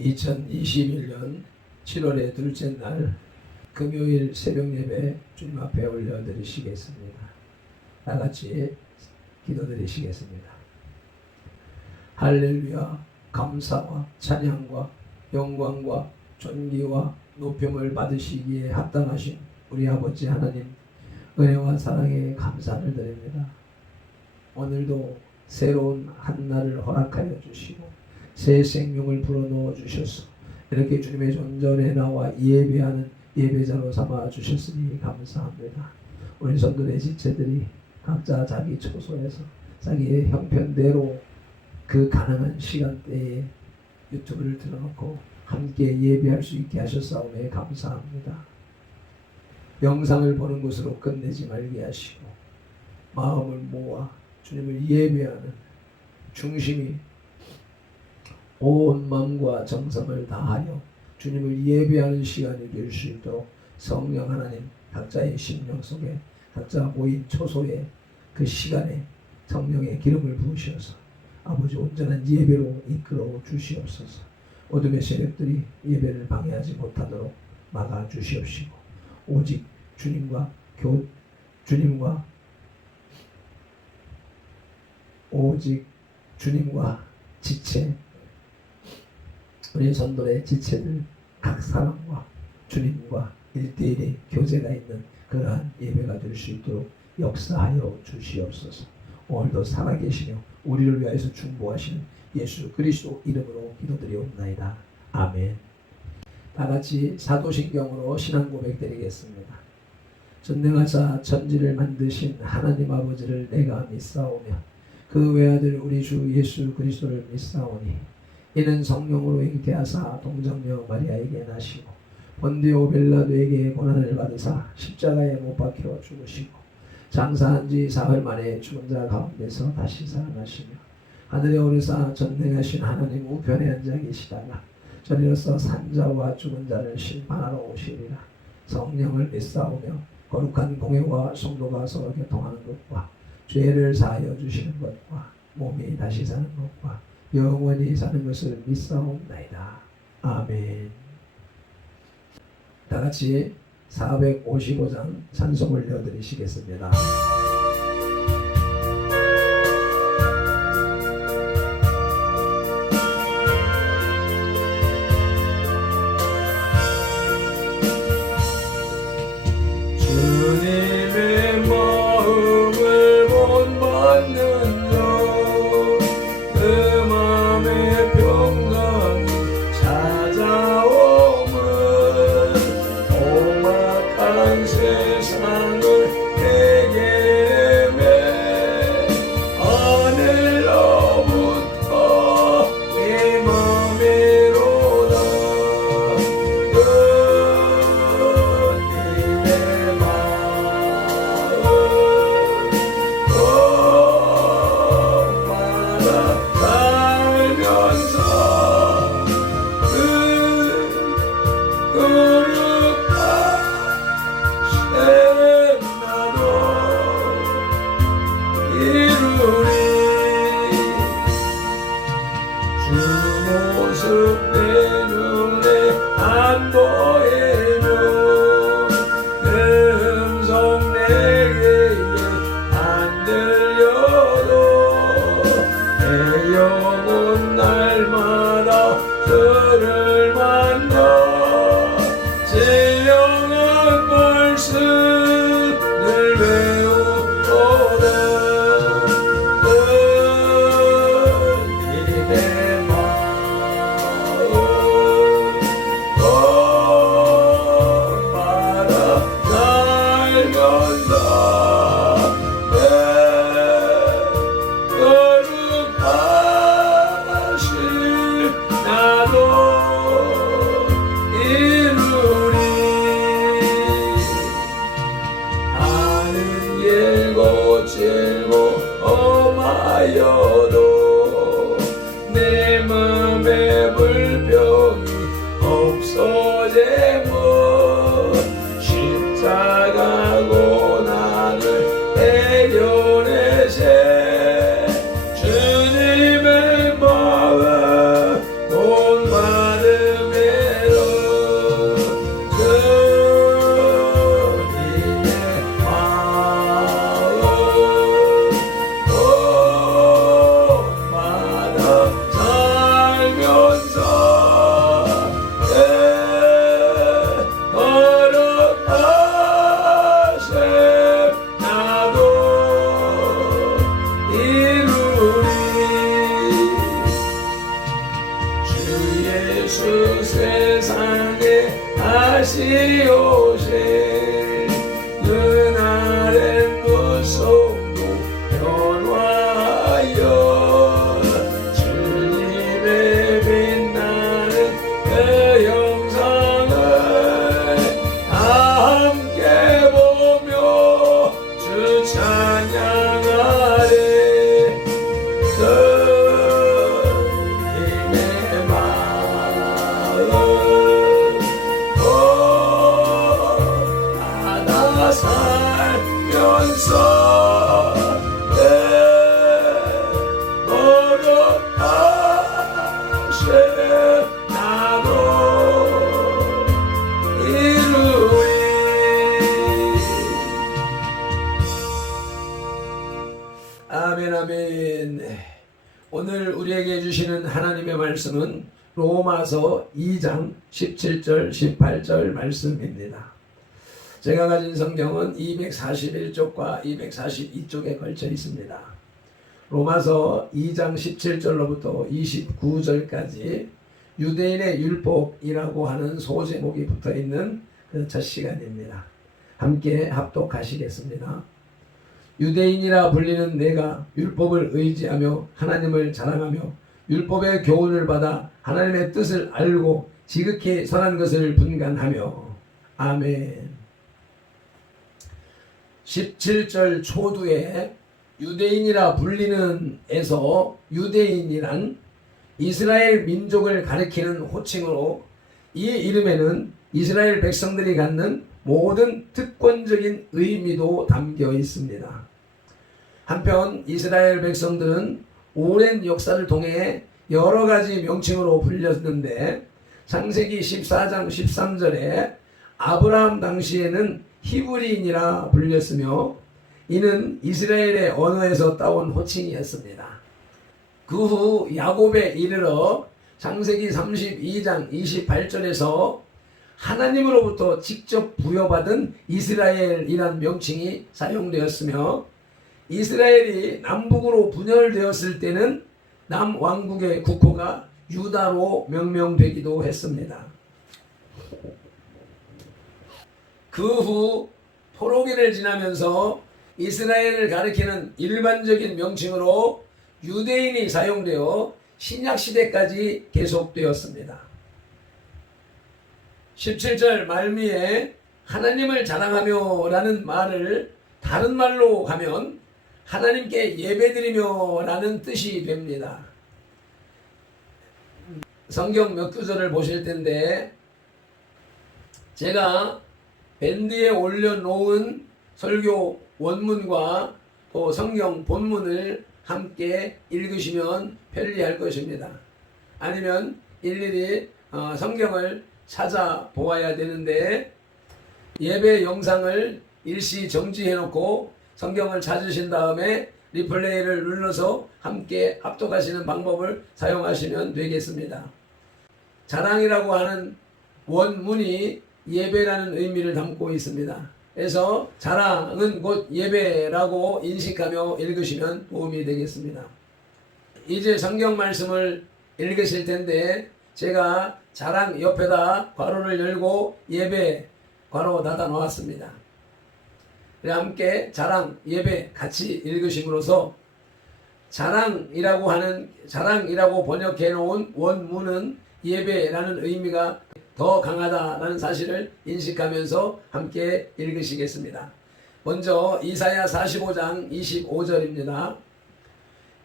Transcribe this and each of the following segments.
2021년 7월의 둘째 날 금요일 새벽 예배 주님 앞에 올려드리시겠습니다. 다같이 기도드리시겠습니다. 할렐루야. 감사와 찬양과 영광과 존귀와 높임을 받으시기에 합당하신 우리 아버지 하나님, 은혜와 사랑에 감사를 드립니다. 오늘도 새로운 한 날을 허락하여 주시고 새 생명을 불어넣어 주셔서 이렇게 주님의 존전에 나와 예배하는 예배자로 삼아 주셨으니 감사합니다. 우리 성도의 지체들이 각자 자기 처소에서 자기의 형편대로 그 가능한 시간대에 유튜브를 틀어놓고 함께 예배할 수 있게 하셨사오매 감사합니다. 영상을 보는 것으로 끝내지 말게 하시고 마음을 모아 주님을 예배하는 중심이 온 마음과 정성을 다하여 주님을 예배하는 시간이 될 수 있도록 성령 하나님 각자의 심령 속에 각자 모인 초소에 그 시간에 성령의 기름을 부으셔서 아버지 온전한 예배로 이끌어 주시옵소서. 어둠의 세력들이 예배를 방해하지 못하도록 막아 주시옵시고 오직 주님과 지체 우리 전도의 지체들 각 사람과 주님과 1대1의 교제가 있는 그러한 예배가 될 수 있도록 역사하여 주시옵소서. 오늘도 살아계시며 우리를 위하여서 중보하시는 예수 그리스도 이름으로 기도드리옵나이다. 아멘. 다같이 사도신경으로 신앙 고백 드리겠습니다. 전능하사 천지를 만드신 하나님 아버지를 내가 믿사오며 그 외아들 우리 주 예수 그리스도를 믿사오니 이는 성령으로 잉태하사 동정녀 마리아에게 나시고 본디오 빌라도에게 고난을 받으사 십자가에 못 박혀 죽으시고 장사한 지 사흘 만에 죽은 자 가운데서 다시 살아나시며 하늘에 오르사 전능하신 하나님 우편에 앉아 계시다가 저리로서 산자와 죽은 자를 심판하러 오시리라. 성령을 믿사오며 거룩한 공회와 성도가 서로 교통하는 것과 죄를 사하여 주시는 것과 몸이 다시 사는 것과 영원히 사는 것을 믿사옵나이다. 아멘. 다같이 455장 찬송 올려드리시겠습니다. 주님의 마음을 못 받는 자 그 맘의 평강이 찾아오면 험악한 세상을 해결해 하늘로부터 내 맘에로다 주님의 마음 주 모습 내 눈에 안 보이며 그 음성 내게 안 들려도 내 영혼 날마다 주를 만나 진령한 말씀을 배우거든 주님의 마음 엄마라 날 건다 거룩하신 나도 주 예수 세상에 다시 오실 그날의 무속도 변화하여 주님의 빛나는 그 영상을 다 함께 보며 주 찬양하리. 주님의 마음 나다 살면서 내 거룩하신 나도 이루리. 아멘 아멘. 오늘 우리에게 주시는 하나님의 말씀은 로마서 2장 17절 18절 말씀입니다. 제가 가진 성경은 241쪽과 242쪽에 걸쳐 있습니다. 로마서 2장 17절로부터 29절까지 유대인의 율법이라고 하는 소제목이 붙어 있는 그 첫 시간입니다. 함께 합독하시겠습니다. 유대인이라 불리는 내가 율법을 의지하며 하나님을 자랑하며 율법의 교훈을 받아 하나님의 뜻을 알고 지극히 선한 것을 분간하며. 아멘. 17절 초두에 유대인이라 불리는 에서 유대인이란 이스라엘 민족을 가리키는 호칭으로 이 이름에는 이스라엘 백성들이 갖는 모든 특권적인 의미도 담겨 있습니다. 한편 이스라엘 백성들은 오랜 역사를 통해 여러 가지 명칭으로 불렸는데 창세기 14장 13절에 아브라함 당시에는 히브리인이라 불렸으며 이는 이스라엘의 언어에서 따온 호칭이었습니다. 그 후 야곱에 이르러 창세기 32장 28절에서 하나님으로부터 직접 부여받은 이스라엘이란 명칭이 사용되었으며 이스라엘이 남북으로 분열되었을 때는 남왕국의 국호가 유다로 명명되기도 했습니다. 그 후 포로기를 지나면서 이스라엘을 가리키는 일반적인 명칭으로 유대인이 사용되어 신약시대까지 계속되었습니다. 17절 말미에 하나님을 자랑하며 라는 말을 다른 말로 하면 하나님께 예배드리며 라는 뜻이 됩니다. 성경 몇 구절을 보실 텐데 제가 밴드에 올려놓은 설교 원문과 또 성경 본문을 함께 읽으시면 편리할 것입니다. 아니면 일일이 성경을 찾아보아야 되는데 예배 영상을 일시 정지해놓고 성경을 찾으신 다음에 리플레이를 눌러서 함께 합독하시는 방법을 사용하시면 되겠습니다. 자랑이라고 하는 원문이 예배라는 의미를 담고 있습니다. 그래서 자랑은 곧 예배라고 인식하며 읽으시면 도움이 되겠습니다. 이제 성경 말씀을 읽으실 텐데 제가 자랑 옆에다 괄호를 열고 예배 괄호 닫아 놓았습니다. 함께 자랑, 예배 같이 읽으심으로써 자랑이라고 번역해 놓은 원문은 예배라는 의미가 더 강하다라는 사실을 인식하면서 함께 읽으시겠습니다. 먼저 이사야 45장 25절입니다.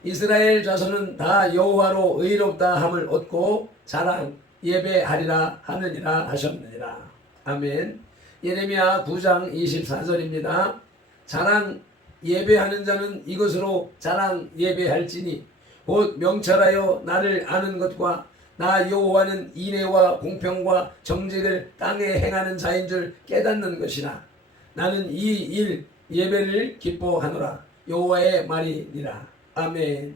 이스라엘 자손은 다 여호와로 의롭다 함을 얻고 자랑 예배하리라 하느니라 하셨느니라. 아멘. 예레미야 9장 24절입니다. 자랑 예배하는 자는 이것으로 자랑 예배할지니 곧 명철하여 나를 아는 것과 나 여호와는 인애와 공평과 정직을 땅에 행하는 자인 줄 깨닫는 것이라. 나는 이 일 예배를 기뻐하노라. 여호와의 말이니라. 아멘.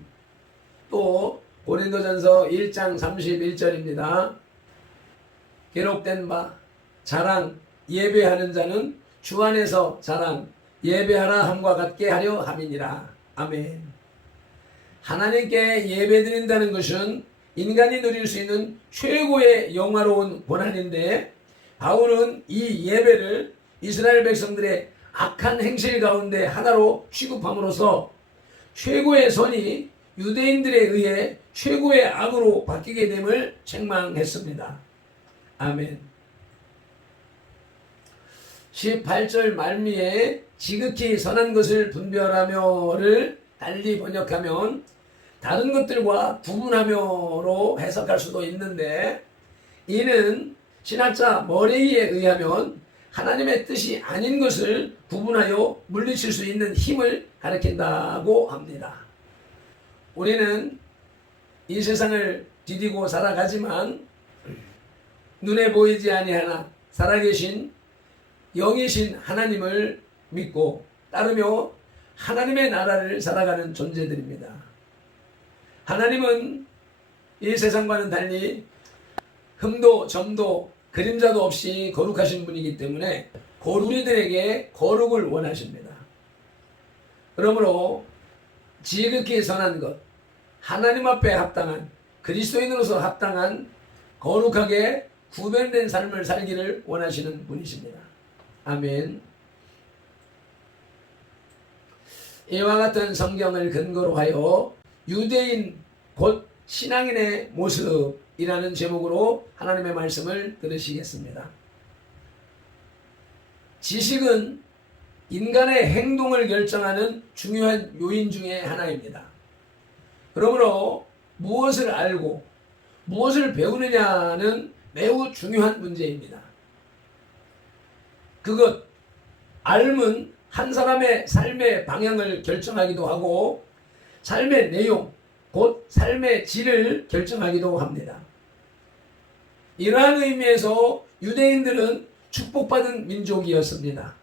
또 고린도전서 1장 31절입니다. 기록된 바 자랑 예배하는 자는 주 안에서 자랑 예배하라 함과 같게 하려 함이니라. 아멘. 하나님께 예배드린다는 것은 인간이 누릴 수 있는 최고의 영화로운 고난인데 바울은 이 예배를 이스라엘 백성들의 악한 행실 가운데 하나로 취급함으로써 최고의 선이 유대인들에 의해 최고의 악으로 바뀌게 됨을 책망했습니다. 아멘. 18절 말미에 지극히 선한 것을 분별하며를 달리 번역하면 다른 것들과 구분하며로 해석할 수도 있는데, 이는 신학자 머레이에 의하면 하나님의 뜻이 아닌 것을 구분하여 물리칠 수 있는 힘을 가리킨다고 합니다. 우리는 이 세상을 디디고 살아가지만 눈에 보이지 아니하나 살아계신 영이신 하나님을 믿고 따르며 하나님의 나라를 살아가는 존재들입니다. 하나님은 이 세상과는 달리 흠도 점도 그림자도 없이 거룩하신 분이기 때문에 우리들에게 거룩을 원하십니다. 그러므로 지극히 선한 것, 하나님 앞에 합당한, 그리스도인으로서 합당한 거룩하게 구별된 삶을 살기를 원하시는 분이십니다. 아멘. 이와 같은 성경을 근거로 하여 유대인 곧 신앙인의 모습이라는 제목으로 하나님의 말씀을 들으시겠습니다. 지식은 인간의 행동을 결정하는 중요한 요인 중에 하나입니다. 그러므로 무엇을 알고 무엇을 배우느냐는 매우 중요한 문제입니다. 그것, 알은 한 사람의 삶의 방향을 결정하기도 하고 삶의 내용, 곧 삶의 질을 결정하기도 합니다. 이러한 의미에서 유대인들은 축복받은 민족이었습니다.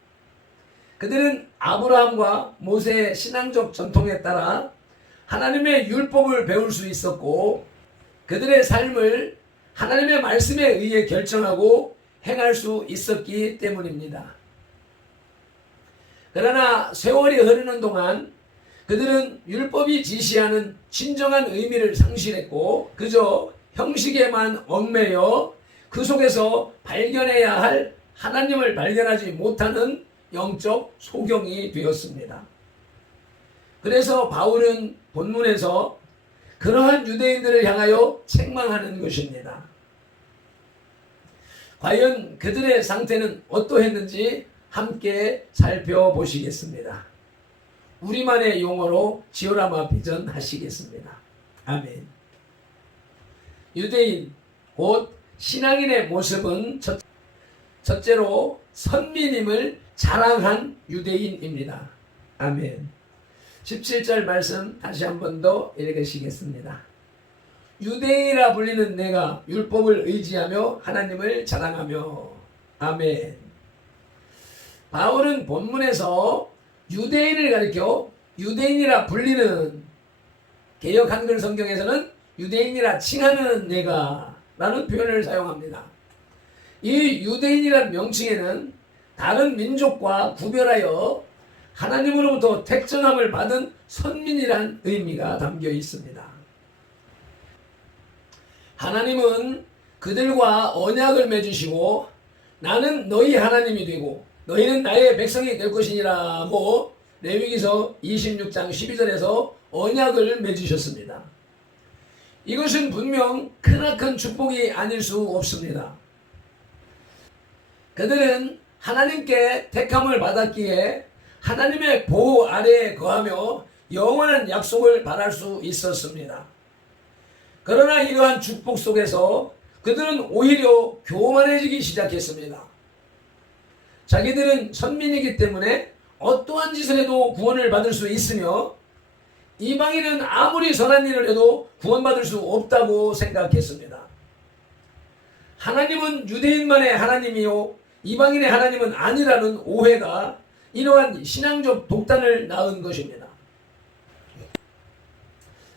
그들은 아브라함과 모세의 신앙적 전통에 따라 하나님의 율법을 배울 수 있었고 그들의 삶을 하나님의 말씀에 의해 결정하고 행할 수 있었기 때문입니다. 그러나 세월이 흐르는 동안 그들은 율법이 지시하는 진정한 의미를 상실했고 그저 형식에만 얽매여 그 속에서 발견해야 할 하나님을 발견하지 못하는 영적 소경이 되었습니다. 그래서 바울은 본문에서 그러한 유대인들을 향하여 책망하는 것입니다. 과연 그들의 상태는 어떠했는지 함께 살펴보시겠습니다. 우리만의 용어로 지오라마 비전 하시겠습니다. 아멘. 유대인 곧 신앙인의 모습은 첫째로 선민임을 자랑한 유대인입니다. 아멘. 17절 말씀 다시 한 번 더 읽으시겠습니다. 유대인이라 불리는 내가 율법을 의지하며 하나님을 자랑하며. 아멘. 바울은 본문에서 유대인을 가리켜 유대인이라 불리는, 개역 한글 성경에서는 유대인이라 칭하는 내가 라는 표현을 사용합니다. 이 유대인이라는 명칭에는 다른 민족과 구별하여 하나님으로부터 택정함을 받은 선민이란 의미가 담겨 있습니다. 하나님은 그들과 언약을 맺으시고 나는 너희 하나님이 되고 너희는 나의 백성이 될 것이니라고 레위기서 26장 12절에서 언약을 맺으셨습니다. 이것은 분명 크나큰 축복이 아닐 수 없습니다. 그들은 하나님께 택함을 받았기에 하나님의 보호 아래에 거하며 영원한 약속을 바랄 수 있었습니다. 그러나 이러한 축복 속에서 그들은 오히려 교만해지기 시작했습니다. 자기들은 선민이기 때문에 어떠한 짓을 해도 구원을 받을 수 있으며 이방인은 아무리 선한 일을 해도 구원받을 수 없다고 생각했습니다. 하나님은 유대인만의 하나님이요 이방인의 하나님은 아니라는 오해가 이러한 신앙적 독단을 낳은 것입니다.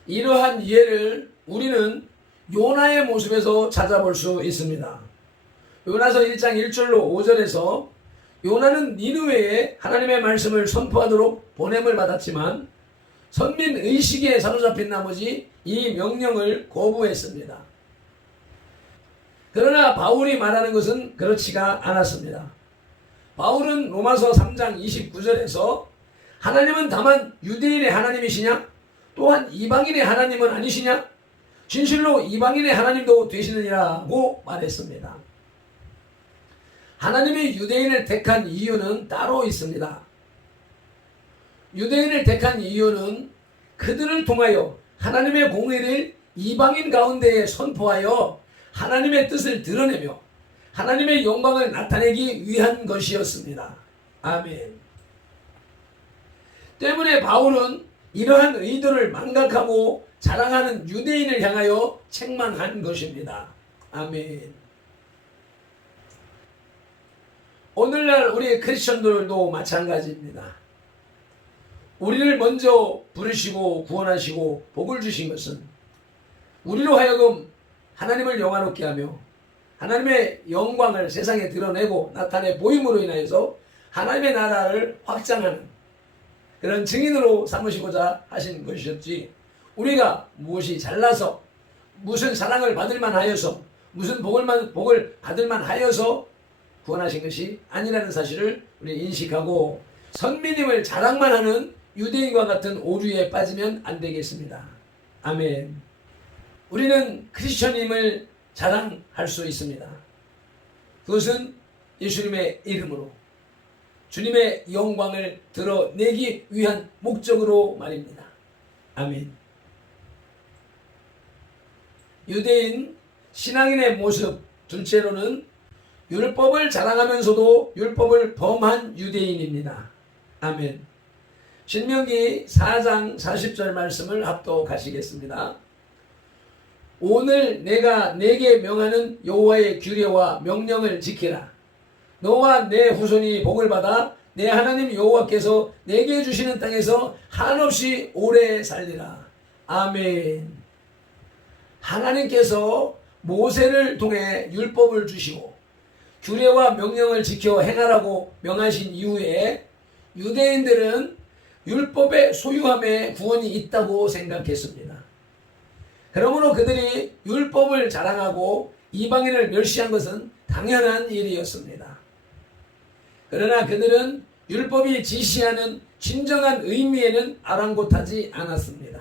이러한 이해를 우리는 요나의 모습에서 찾아볼 수 있습니다. 요나서 1장 1절로 5절에서 요나는 니느웨에 하나님의 말씀을 선포하도록 보냄을 받았지만 선민의식에 사로잡힌 나머지 이 명령을 거부했습니다. 그러나 바울이 말하는 것은 그렇지가 않았습니다. 바울은 로마서 3장 29절에서 하나님은 다만 유대인의 하나님이시냐? 또한 이방인의 하나님은 아니시냐? 진실로 이방인의 하나님도 되시느니라고 말했습니다. 하나님이 유대인을 택한 이유는 따로 있습니다. 유대인을 택한 이유는 그들을 통하여 하나님의 공의를 이방인 가운데에 선포하여 하나님의 뜻을 드러내며 하나님의 영광을 나타내기 위한 것이었습니다. 아멘. 때문에 바울은 이러한 의도를 망각하고 자랑하는 유대인을 향하여 책망한 것입니다. 아멘. 오늘날 우리 크리스천들도 마찬가지입니다. 우리를 먼저 부르시고 구원하시고 복을 주신 것은 우리로 하여금 하나님을 영화롭게 하며 하나님의 영광을 세상에 드러내고 나타내 보임으로 인하여서 하나님의 나라를 확장하는 그런 증인으로 삼으시고자 하신 것이었지, 우리가 무엇이 잘나서 무슨 사랑을 받을 만하여서 무슨 복을 받을 만하여서 구원하신 것이 아니라는 사실을 우리 인식하고 선민임을 자랑만 하는 유대인과 같은 오류에 빠지면 안 되겠습니다. 아멘. 우리는 크리스천임을 자랑할 수 있습니다. 그것은 예수님의 이름으로 주님의 영광을 드러내기 위한 목적으로 말입니다. 아멘. 유대인 신앙인의 모습, 둘째로는 율법을 자랑하면서도 율법을 범한 유대인입니다. 아멘. 신명기 4장 40절 말씀을 합독하시겠습니다. 오늘 내가 네게 명하는 여호와의 규례와 명령을 지키라. 너와 내 후손이 복을 받아 내 하나님 여호와께서 내게 주시는 땅에서 한없이 오래 살리라. 아멘. 하나님께서 모세를 통해 율법을 주시고 규례와 명령을 지켜 행하라고 명하신 이후에 유대인들은 율법의 소유함에 구원이 있다고 생각했습니다. 그러므로 그들이 율법을 자랑하고 이방인을 멸시한 것은 당연한 일이었습니다. 그러나 그들은 율법이 지시하는 진정한 의미에는 아랑곳하지 않았습니다.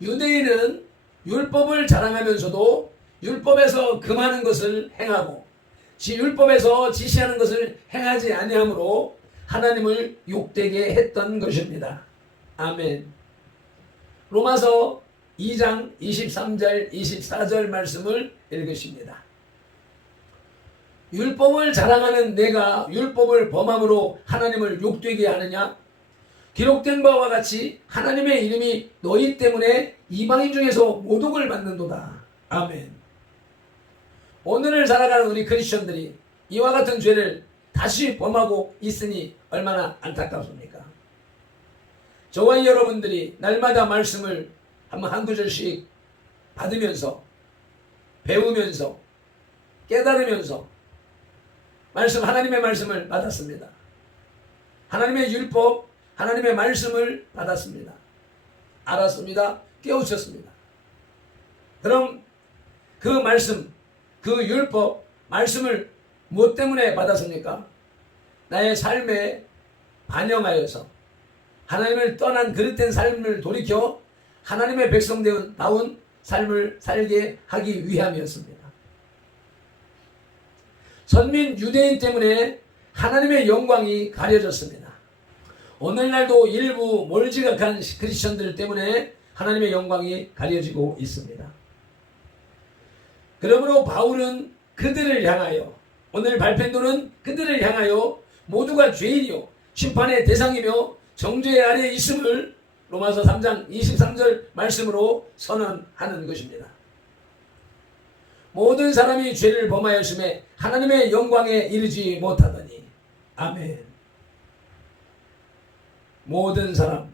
유대인은 율법을 자랑하면서도 율법에서 금하는 것을 행하고 율법에서 지시하는 것을 행하지 아니하므로 하나님을 욕되게 했던 것입니다. 아멘. 로마서 2장 23절 24절 말씀을 읽으십니다. 율법을 자랑하는 내가 율법을 범함으로 하나님을 욕되게 하느냐? 기록된 바와 같이 하나님의 이름이 너희 때문에 이방인 중에서 모독을 받는도다. 아멘. 오늘을 살아가는 우리 크리스천들이 이와 같은 죄를 다시 범하고 있으니 얼마나 안타깝습니까? 저와 여러분들이 날마다 말씀을 한 구절씩 받으면서 배우면서 깨달으면서 하나님의 말씀을 받았습니다. 하나님의 율법, 하나님의 말씀을 받았습니다. 알았습니다. 깨우쳤습니다. 그럼 그 말씀, 그 율법, 말씀을 무엇 때문에 받았습니까? 나의 삶에 반영하여서 하나님을 떠난 그릇된 삶을 돌이켜 하나님의 백성다운 삶을 살게 하기 위함이었습니다. 선민 유대인 때문에 하나님의 영광이 가려졌습니다. 오늘날도 일부 몰지각한 크리스천들 때문에 하나님의 영광이 가려지고 있습니다. 그러므로 바울은 그들을 향하여, 오늘 발편도는 그들을 향하여 모두가 죄인이요 심판의 대상이며 정죄 아래에 있음을 로마서 3장 23절 말씀으로 선언하는 것입니다. 모든 사람이 죄를 범하였음에 하나님의 영광에 이르지 못하더니. 아멘. 모든 사람,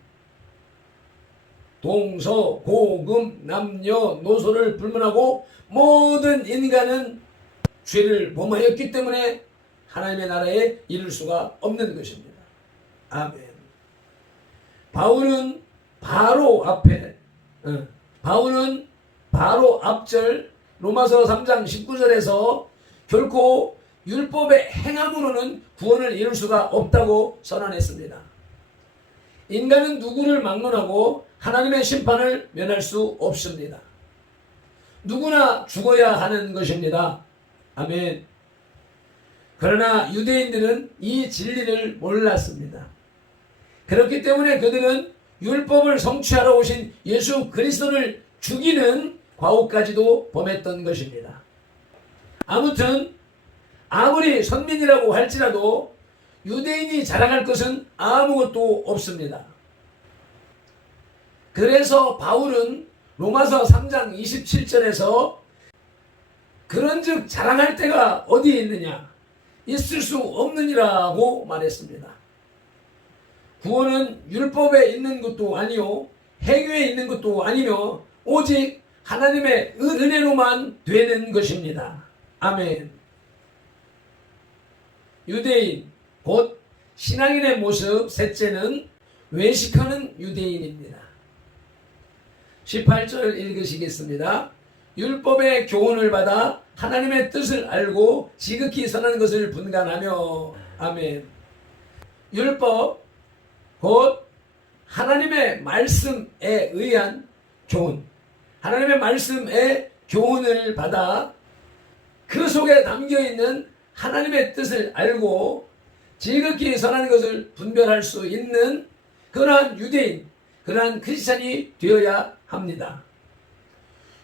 동서, 고금, 남녀, 노소를 불문하고 모든 인간은 죄를 범하였기 때문에 하나님의 나라에 이를 수가 없는 것입니다. 아멘. 바울은 바로 앞에 바울은 바로 앞절 로마서 3장 19절에서 결코 율법의 행함으로는 구원을 이룰 수가 없다고 선언했습니다. 인간은 누구를 막론하고 하나님의 심판을 면할 수 없습니다. 누구나 죽어야 하는 것입니다. 아멘. 그러나 유대인들은 이 진리를 몰랐습니다. 그렇기 때문에 그들은 율법을 성취하러 오신 예수 그리스도를 죽이는 과오까지도 범했던 것입니다. 아무튼 아무리 선민이라고 할지라도 유대인이 자랑할 것은 아무것도 없습니다. 그래서 바울은 로마서 3장 27절에서 그런즉 자랑할 때가 어디에 있느냐? 있을 수 없느니라고 말했습니다. 구원은 율법에 있는 것도 아니요 행위에 있는 것도 아니며 오직 하나님의 은혜로만 되는 것입니다. 아멘. 유대인 곧 신앙인의 모습 셋째는 외식하는 유대인입니다. 18절 읽으시겠습니다. 율법의 교훈을 받아 하나님의 뜻을 알고 지극히 선한 것을 분간하며. 아멘. 율법 곧 하나님의 말씀에 의한 교훈, 하나님의 말씀의 교훈을 받아 그 속에 담겨있는 하나님의 뜻을 알고 지극히 선한 것을 분별할 수 있는 그러한 유대인, 그러한 크리스찬이 되어야 합니다.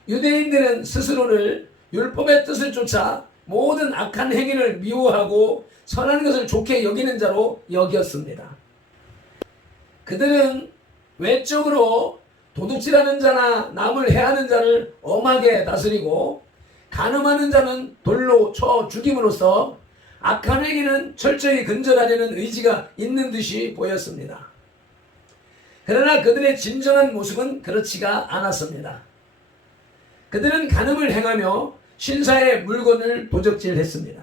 유대인들은 스스로를 율법의 뜻을 쫓아 모든 악한 행위를 미워하고 선한 것을 좋게 여기는 자로 여겼습니다. 그들은 외적으로 도둑질하는 자나 남을 해하는 자를 엄하게 다스리고 간음하는 자는 돌로 쳐 죽임으로써 악한 행위는 철저히 근절하려는 의지가 있는 듯이 보였습니다. 그러나 그들의 진정한 모습은 그렇지가 않았습니다. 그들은 간음을 행하며 신사의 물건을 도적질했습니다.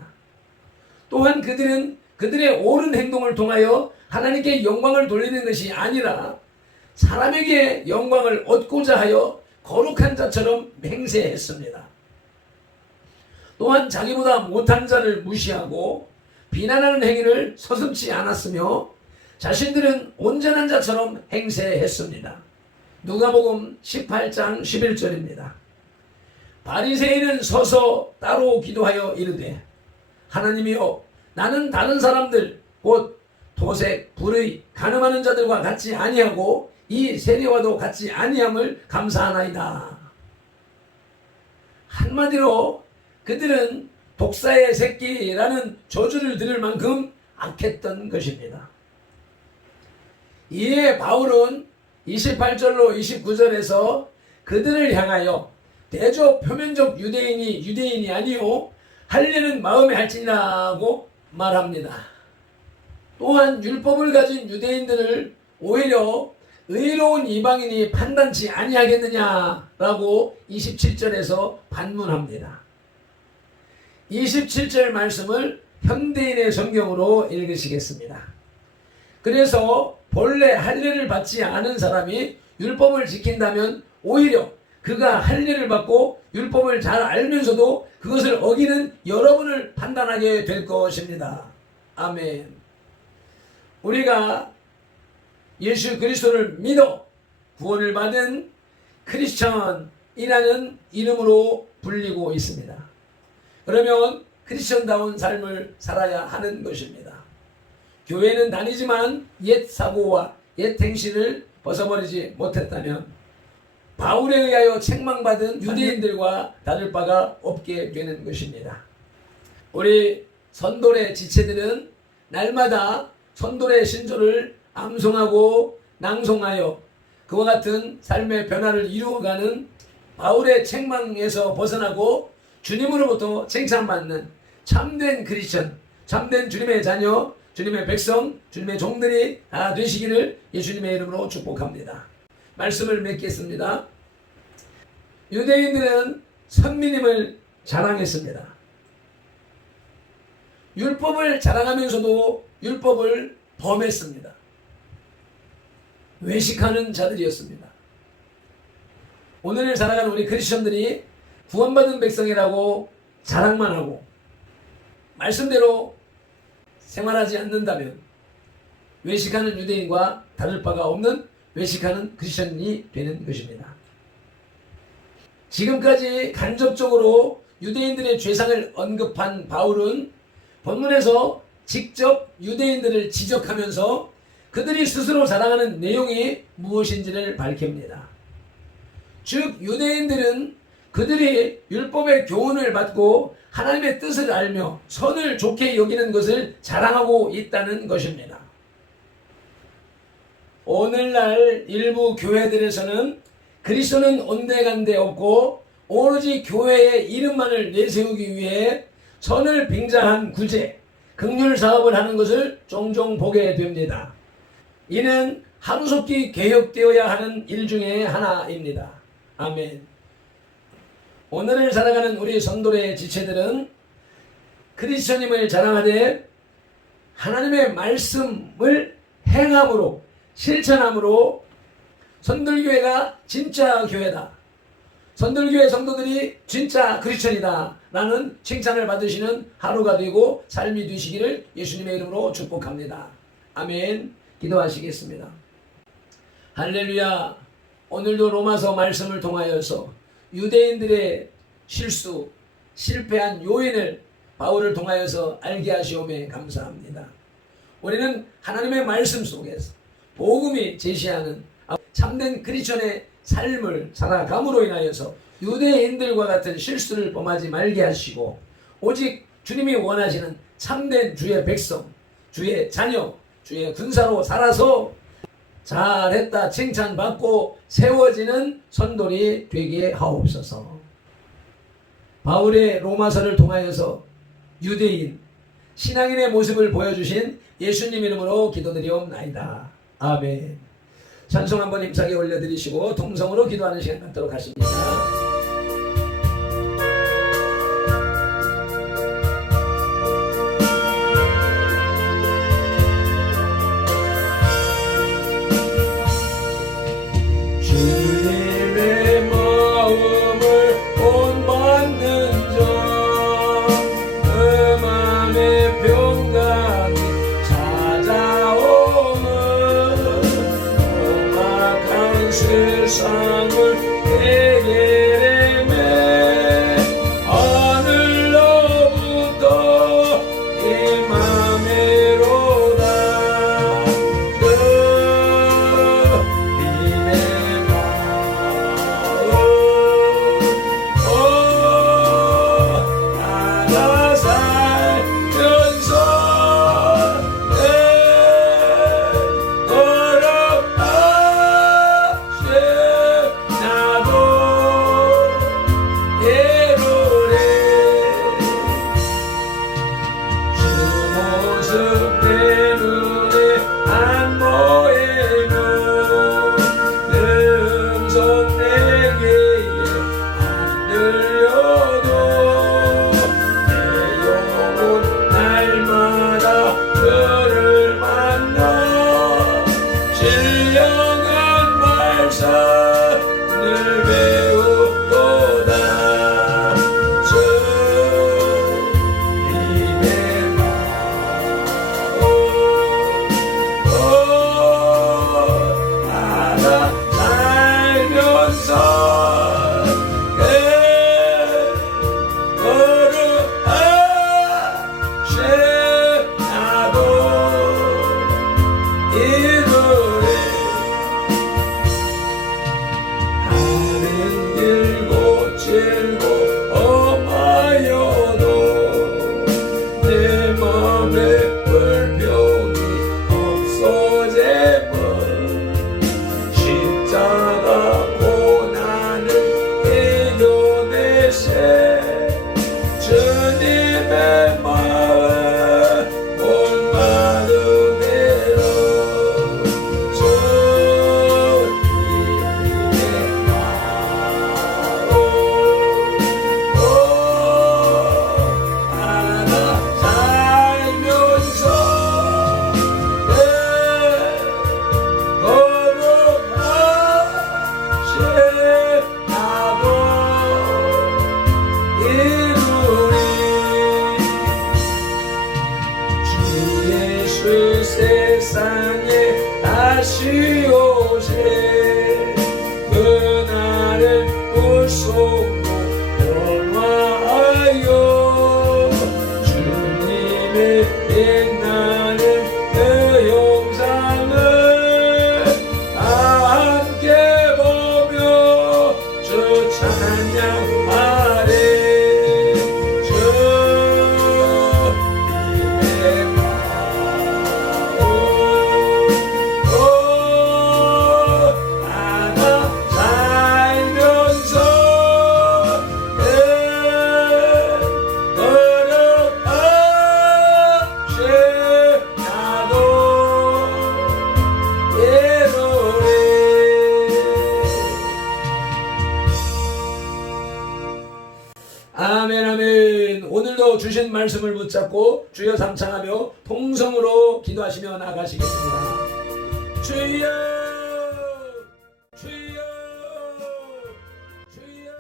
또한 그들은 그들의 옳은 행동을 통하여 하나님께 영광을 돌리는 것이 아니라 사람에게 영광을 얻고자 하여 거룩한 자처럼 행세했습니다. 또한 자기보다 못한 자를 무시하고 비난하는 행위를 서슴지 않았으며 자신들은 온전한 자처럼 행세했습니다. 누가복음 18장 11절입니다. 바리새인은 서서 따로 기도하여 이르되 하나님이여 나는 다른 사람들 곧 도색, 불의, 간음하는 자들과 같이 아니하고 이 세리와도 같이 아니함을 감사하나이다. 한마디로 그들은 독사의 새끼라는 저주를 들을 만큼 악했던 것입니다. 이에 바울은 28절로 29절에서 그들을 향하여 대조 표면적 유대인이 아니요 할례는 마음에 할지니라고 말합니다. 또한 율법을 가진 유대인들을 오히려 의로운 이방인이 판단치 아니하겠느냐라고 27절에서 반문합니다. 27절 말씀을 현대인의 성경으로 읽으시겠습니다. 그래서 본래 할례를 받지 않은 사람이 율법을 지킨다면 오히려 그가 할례를 받고 율법을 잘 알면서도 그것을 어기는 여러분을 판단하게 될 것입니다. 아멘. 우리가 예수 그리스도를 믿어 구원을 받은 크리스천이라는 이름으로 불리고 있습니다. 그러면 크리스천다운 삶을 살아야 하는 것입니다. 교회는 다니지만 옛 사고와 옛 행실을 벗어버리지 못했다면 바울에 의하여 책망받은 유대인들과 다를 바가 없게 되는 것입니다. 우리 선돌의 지체들은 날마다 선돌의 신조를 암송하고 낭송하여 그와 같은 삶의 변화를 이루어가는 바울의 책망에서 벗어나고 주님으로부터 칭찬받는 참된 크리스천, 참된 주님의 자녀, 주님의 백성, 주님의 종들이 다 되시기를 예수님의 이름으로 축복합니다. 말씀을 맺겠습니다. 유대인들은 선민임을 자랑했습니다. 율법을 자랑하면서도 율법을 범했습니다. 외식하는 자들이었습니다. 오늘을 살아가는 우리 크리스천들이 구원받은 백성이라고 자랑만 하고 말씀대로 생활하지 않는다면 외식하는 유대인과 다를 바가 없는 외식하는 크리스천이 되는 것입니다. 지금까지 간접적으로 유대인들의 죄상을 언급한 바울은 본문에서 직접 유대인들을 지적하면서 그들이 스스로 자랑하는 내용이 무엇인지를 밝힙니다. 즉 유대인들은 그들이 율법의 교훈을 받고 하나님의 뜻을 알며 선을 좋게 여기는 것을 자랑하고 있다는 것입니다. 오늘날 일부 교회들에서는 그리스도는 온데간데 없고 오로지 교회의 이름만을 내세우기 위해 선을 빙자한 구제, 긍휼 사업을 하는 것을 종종 보게 됩니다. 이는 하루속히 개혁되어야 하는 일 중에 하나입니다. 아멘. 오늘을 살아가는 우리 성도의 지체들은 크리스천임을 자랑하되 하나님의 말씀을 행함으로 실천함으로 선들교회가 진짜 교회다, 선들교회 성도들이 진짜 크리스천이다 라는 칭찬을 받으시는 하루가 되고 삶이 되시기를 예수님의 이름으로 축복합니다. 아멘. 기도하시겠습니다. 할렐루야. 오늘도 로마서 말씀을 통하여서 유대인들의 실수, 실패한 요인을 바울을 통하여서 알게 하시오매 감사합니다. 우리는 하나님의 말씀 속에서 복음이 제시하는 참된 크리스천의 삶을 살아감으로 인하여서 유대인들과 같은 실수를 범하지 말게 하시고 오직 주님이 원하시는 참된 주의 백성, 주의 자녀, 주의 군사로 살아서 잘했다 칭찬받고 세워지는 선돌이 되게 하옵소서. 바울의 로마서를 통하여서 유대인, 신앙인의 모습을 보여주신 예수님 이름으로 기도드리옵나이다. 아멘. 찬송 한번 힘차게 올려드리시고 통성으로 기도하는 시간 갖도록 하십니다. 주님의 마음을 본받는 자, 그 맘의 평강이 찾아오는 험악한 세상을 해결해내 하늘로부터 임하매로다. 세상에 다시 오세 그날을 구속로 변화하여 주님의 빛나는 그 영상을 다 함께 보며 주 찬양하리 아멘 아멘. 오늘도 주신 말씀을 붙잡고 주여 삼창하며 통성으로 기도하시며 나가시겠습니다. 주여 주여 주여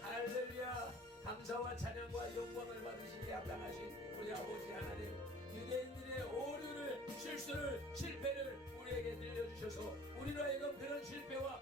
할렐루야. 감사와 찬양과 영광을 받으시기에 합당하신 우리 아버지 하나님, 유대인들의 오류를 실수를 실패를 우리에게 들려주셔서 우리로 하여금 그런 실패와